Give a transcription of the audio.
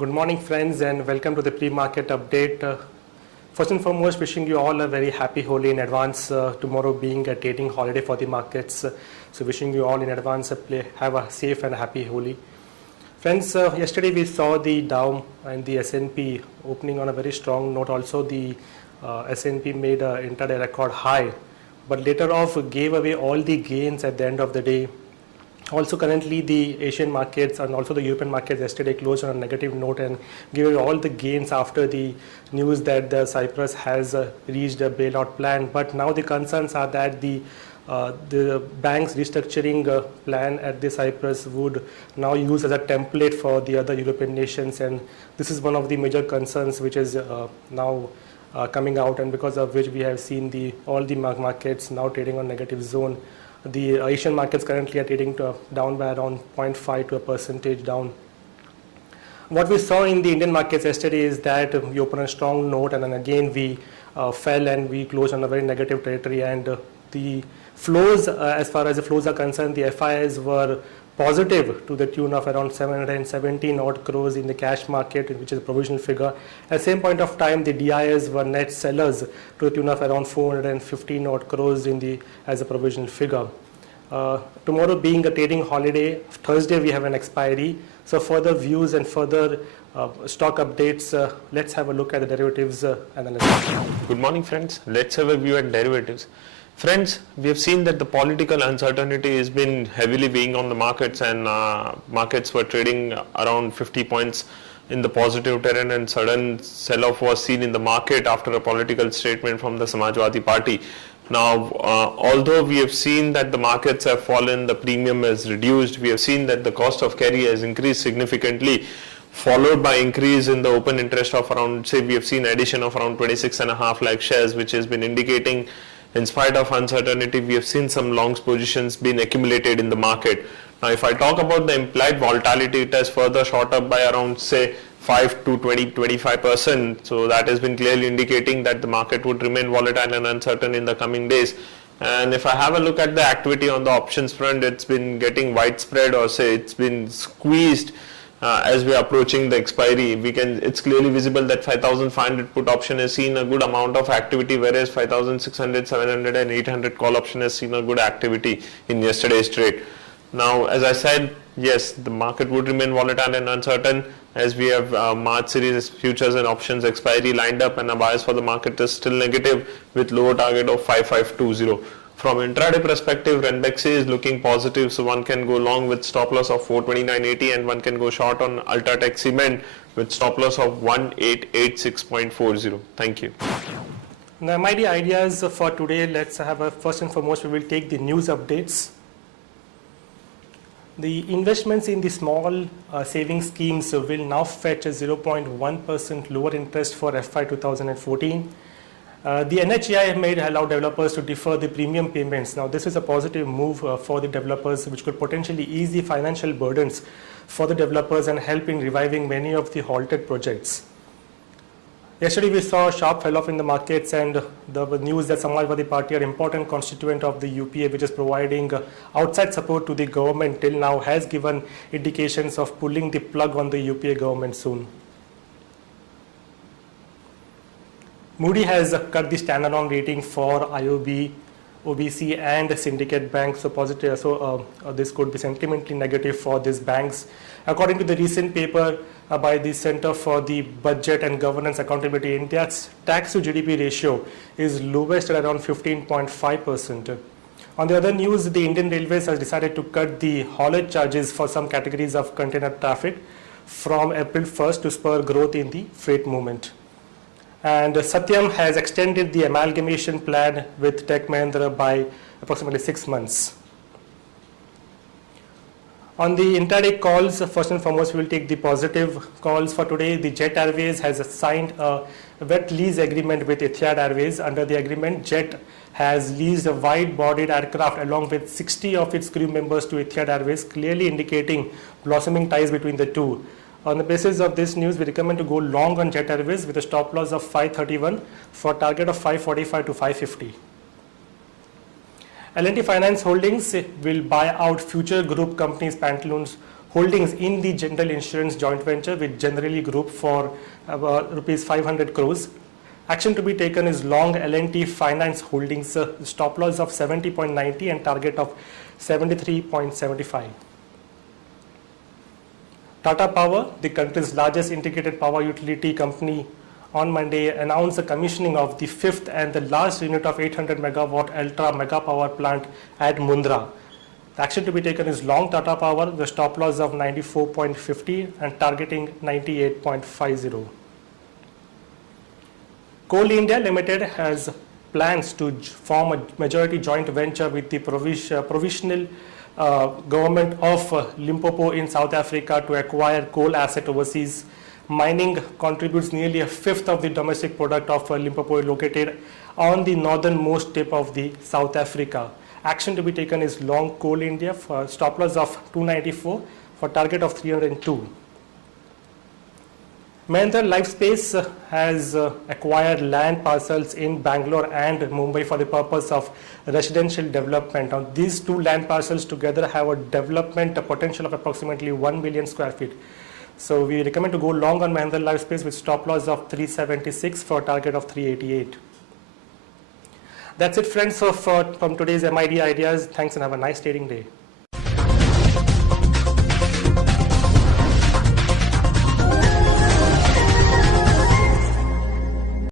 Good morning, friends, and welcome to the pre-market update. First and foremost, wishing you all a very happy Holi in advance. Tomorrow being a trading holiday for the markets, so wishing you all in advance have a safe and happy Holi. Friends, yesterday we saw the Dow and the S&P opening on a very strong note. Also, the S&P made an intraday record high, but later off gave away all the gains at the end of the day. Also, currently the Asian markets and also the European markets yesterday closed on a negative note and gave away all the gains after the news that the Cyprus has reached a bailout plan. But now the concerns are that the bank's restructuring plan at the Cyprus would now use as a template for the other European nations, and this is one of the major concerns which is now coming out, and because of which we have seen all the markets now trading on negative zone. The Asian markets currently are trading down by around 0.5 to a percentage down. What we saw in the Indian markets yesterday is that we opened a strong note, and then again we fell and we closed on a very negative territory. And the flows, as far as the flows are concerned, the FIIs were positive to the tune of around 717 odd crores in the cash market, which is a provisional figure. At the same point of time, the DIs were net sellers to the tune of around 415 odd crores as a provisional figure. Tomorrow being a trading holiday, Thursday we have an expiry. So further views and further stock updates, let's have a look at the derivatives analysis. Good morning, friends. Let's have a view at derivatives. Friends, we have seen that the political uncertainty has been heavily weighing on the markets, and markets were trading around 50 points in the positive terrain, and sudden sell-off was seen in the market after a political statement from the Samajwadi Party. Now, although we have seen that the markets have fallen, the premium has reduced, we have seen that the cost of carry has increased significantly, followed by increase in the open interest of around, say, we have seen addition of around 26.5 lakh shares, which has been indicating, in spite of uncertainty, we have seen some long positions being accumulated in the market. Now, if I talk about the implied volatility, it has further shot up by around, say, 5 to 25%. So that has been clearly indicating that the market would remain volatile and uncertain in the coming days. And if I have a look at the activity on the options front, it's been getting widespread, or say it's been squeezed. As we are approaching the expiry, it's clearly visible that 5,500 put option has seen a good amount of activity, whereas 5,600, 700 and 800 call option has seen a good activity in yesterday's trade. Now, as I said, yes, the market would remain volatile and uncertain as we have March series futures and options expiry lined up, and a bias for the market is still negative with lower target of 5520. From intraday perspective, Renbex is looking positive, so one can go long with stop loss of 429.80 and one can go short on Ultratech Cement with stop loss of 1886.40. Thank you. Now, my ideas for today, let's have first and foremost, we will take the news updates. The investments in the small saving schemes will now fetch a 0.1% lower interest for FY 2014. The NHAI allowed developers to defer the premium payments. Now, this is a positive move for the developers, which could potentially ease the financial burdens for the developers and help in reviving many of the halted projects. Yesterday, we saw a sharp sell-off in the markets, and the news that Samajwadi Party, an important constituent of the UPA, which is providing outside support to the government till now, has given indications of pulling the plug on the UPA government soon. Moody has cut the standalone rating for IOB, OBC and Syndicate Bank, so positive. So this could be sentimentally negative for these banks. According to the recent paper by the Center for the Budget and Governance Accountability, India's tax to GDP ratio is lowest at around 15.5%. On the other news, the Indian Railways has decided to cut the haulage charges for some categories of container traffic from April 1st to spur growth in the freight movement. And Satyam has extended the amalgamation plan with Tech Mahindra by approximately 6 months. On the intraday calls, first and foremost, we will take the positive calls for today. The Jet Airways has signed a wet lease agreement with Etihad Airways. Under the agreement, Jet has leased a wide-bodied aircraft along with 60 of its crew members to Etihad Airways, clearly indicating blossoming ties between the two. On the basis of this news, we recommend to go long on Jet Airways with a stop loss of 531 for a target of 545 to 550. L&T Finance Holdings will buy out future group companies' pantaloons holdings in the general insurance joint venture with Generali Group for rupees 500 crores. Action to be taken is long L&T Finance Holdings, stop loss of 70.90 and target of 73.75. Tata Power, the country's largest integrated power utility company, on Monday announced the commissioning of the fifth and the last unit of 800 megawatt ultra mega power plant at Mundra. The action to be taken is long Tata Power, the stop loss of 94.50 and targeting 98.50. Coal India Limited has plans to form a majority joint venture with the provisional government of Limpopo in South Africa to acquire coal asset overseas. Mining contributes nearly a fifth of the domestic product of Limpopo, located on the northernmost tip of the South Africa. Action to be taken is long Coal India for stop loss of 294 for target of 302. Mahindra Lifespace has acquired land parcels in Bangalore and Mumbai for the purpose of residential development. Now, these two land parcels together have a development potential of approximately 1 million square feet. So we recommend to go long on Mahindra Lifespace with stop loss of 376 for a target of 388. That's it, friends, from today's MID Ideas. Thanks and have a nice trading day.